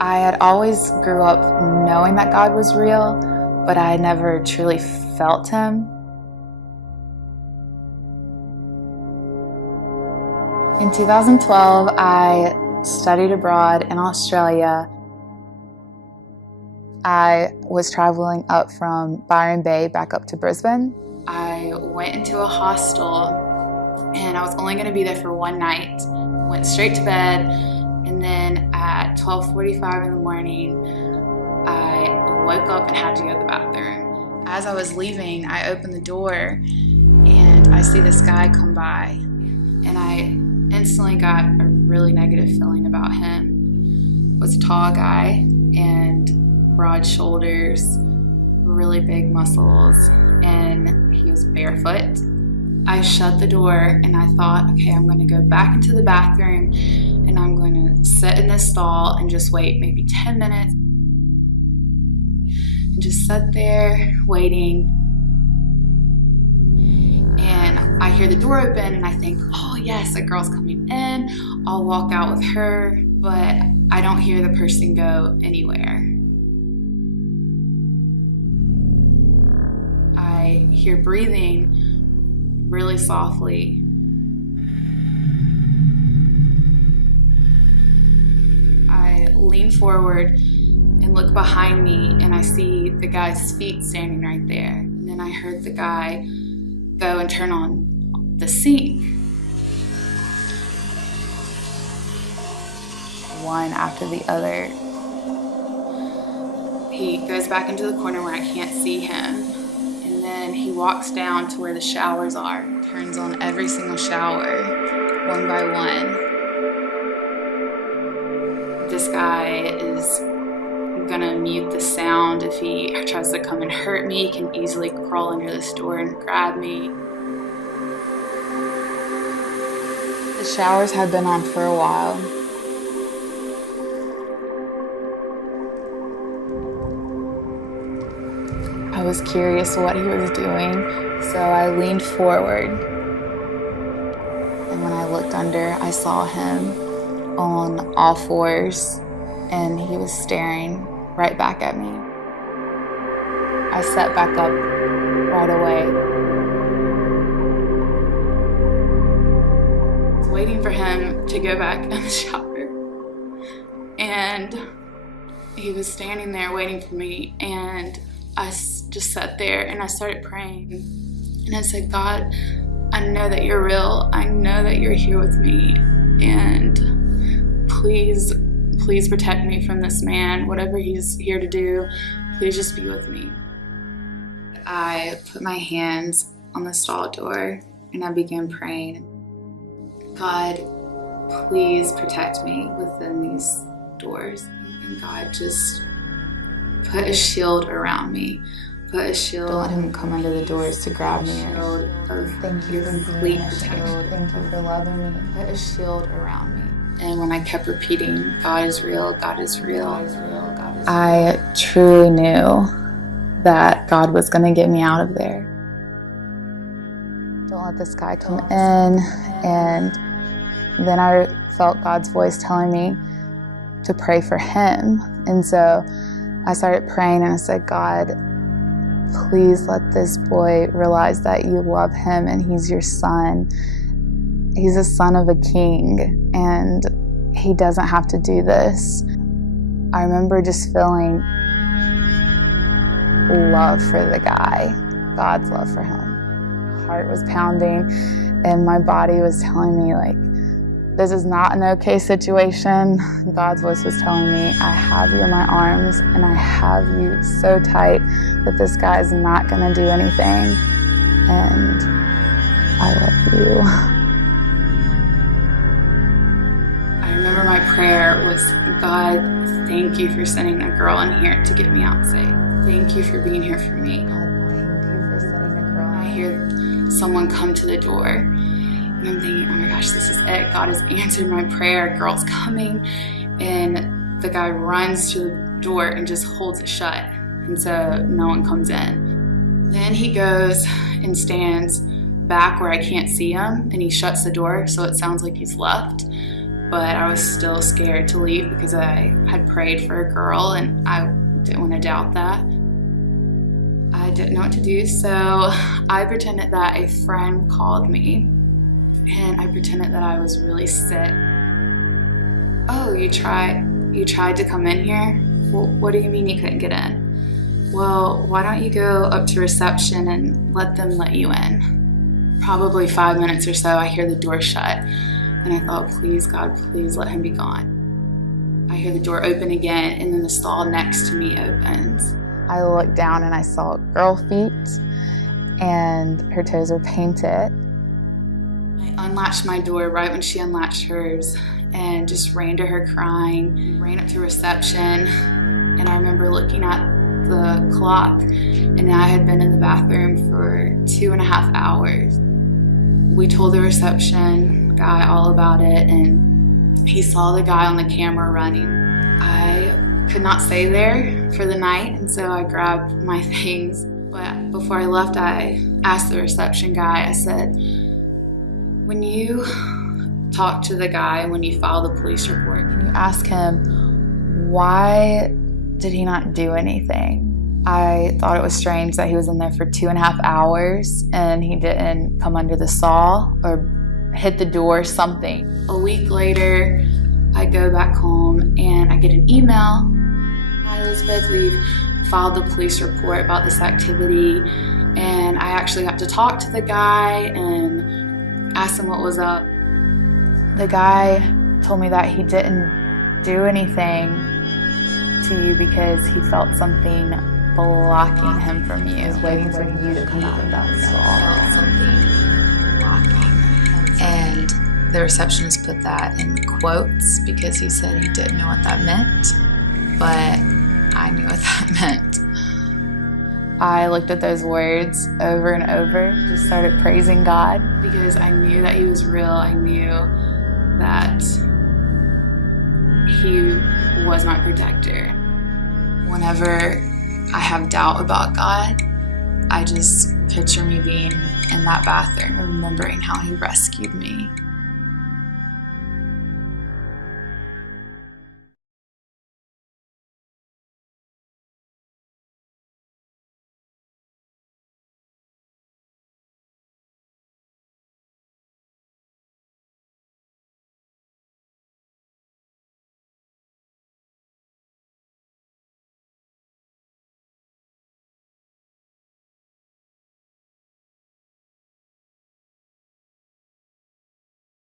I had always grew up knowing that God was real, but I had never truly felt Him. In 2012, I studied abroad in Australia. I was traveling up from Byron Bay back up to Brisbane. I went into a hostel and I was only going to be there for one night. Went straight to bed, and then at 12:45 in the morning, I woke up and had to go to the bathroom. As I was leaving, I opened the door and I see this guy come by, and I instantly got a really negative feeling about him. He was a tall guy and broad shoulders, really big muscles, and he was barefoot. I shut the door and I thought, okay, I'm going to go back into the bathroom and I'm going to sit in this stall and just wait maybe 10 minutes. And just sit there waiting. And I hear the door open and I think, oh yes, a girl's coming in. I'll walk out with her, but I don't hear the person go anywhere. I hear breathing really softly. I lean forward and look behind me, and I see the guy's feet standing right there. And then I heard the guy go and turn on the sink. One after the other. He goes back into the corner where I can't see him. And then he walks down to where the showers are, turns on every single shower, one by one. This guy is gonna mute the sound. If he tries to come and hurt me, he can easily crawl under this door and grab me. The showers had been on for a while. I was curious what he was doing, so I leaned forward. And when I looked under, I saw him on all fours, and he was staring right back at me. I sat back up right away. I was waiting for him to go back in the shower, and he was standing there waiting for me, and I just sat there and I started praying. And I said, God, I know that you're real. I know that you're here with me. And please protect me from this man. Whatever he's here to do, please just be with me. I put my hands on the stall door and I began praying. God, please protect me within these doors. And God just put a shield around me. Put a shield. Don't let him come under the doors to grab me. Shield of Thank you complete for protection. Thank you for loving me. Put a shield around me. And when I kept repeating, God is real, God is real, God is real, God is real. I truly knew that God was going to get me out of there. Don't let this guy come in. And then I felt God's voice telling me to pray for him. And so I started praying and I said, God, please let this boy realize that you love him and he's your son. He's a son of a king and he doesn't have to do this. I remember just feeling love for the guy, God's love for him. My heart was pounding and my body was telling me, like, this is not an okay situation. God's voice was telling me, I have you in my arms and I have you so tight that this guy is not gonna do anything. And I love you. I remember my prayer was, God, thank you for sending a girl in here to get me out safe. Thank you for being here for me. God, thank you for sending a girl. I hear someone come to the door. And I'm thinking, oh my gosh, this is it. God has answered my prayer. Girl's coming. And the guy runs to the door and just holds it shut. And so no one comes in. Then he goes and stands back where I can't see him. And he shuts the door so it sounds like he's left. but I was still scared to leave because I had prayed for a girl and I didn't want to doubt that. I didn't know what to do, so I pretended that a friend called me and I pretended that I was really sick. Oh, you tried to come in here? Well, what do you mean you couldn't get in? Well, why don't you go up to reception and let them let you in? Probably 5 minutes or so, I hear the door shut. And I thought, please, God, please let him be gone. I hear the door open again, and then the stall next to me opens. I looked down and I saw girl feet, and her toes were painted. I unlatched my door right when she unlatched hers and just ran to her crying, ran up to reception, and I remember looking at the clock, and I had been in the bathroom for 2.5 hours. We told the reception guy all about it, and he saw the guy on the camera running. I could not stay there for the night, and so I grabbed my things. But before I left, I asked the reception guy, I said, when you talk to the guy, when you file the police report, Can you ask him, why did he not do anything? I thought it was strange that he was in there for 2.5 hours and he didn't come under the saw or hit the door, something. A week later, I go back home and I get an email. Hi Elizabeth, we've filed the police report about this activity, and I actually got to talk to the guy and ask him what was up. The guy told me that he didn't do anything to you because he felt something blocking him from you. He was waiting for you to come out of that stall. Something blocking. And the receptionist put that in quotes because he said he didn't know what that meant, but I knew what that meant. I looked at those words over and over, just started praising God. Because I knew that he was real. I knew that he was my protector. Whenever I have doubt about God, I just picture me being in that bathroom, remembering how he rescued me.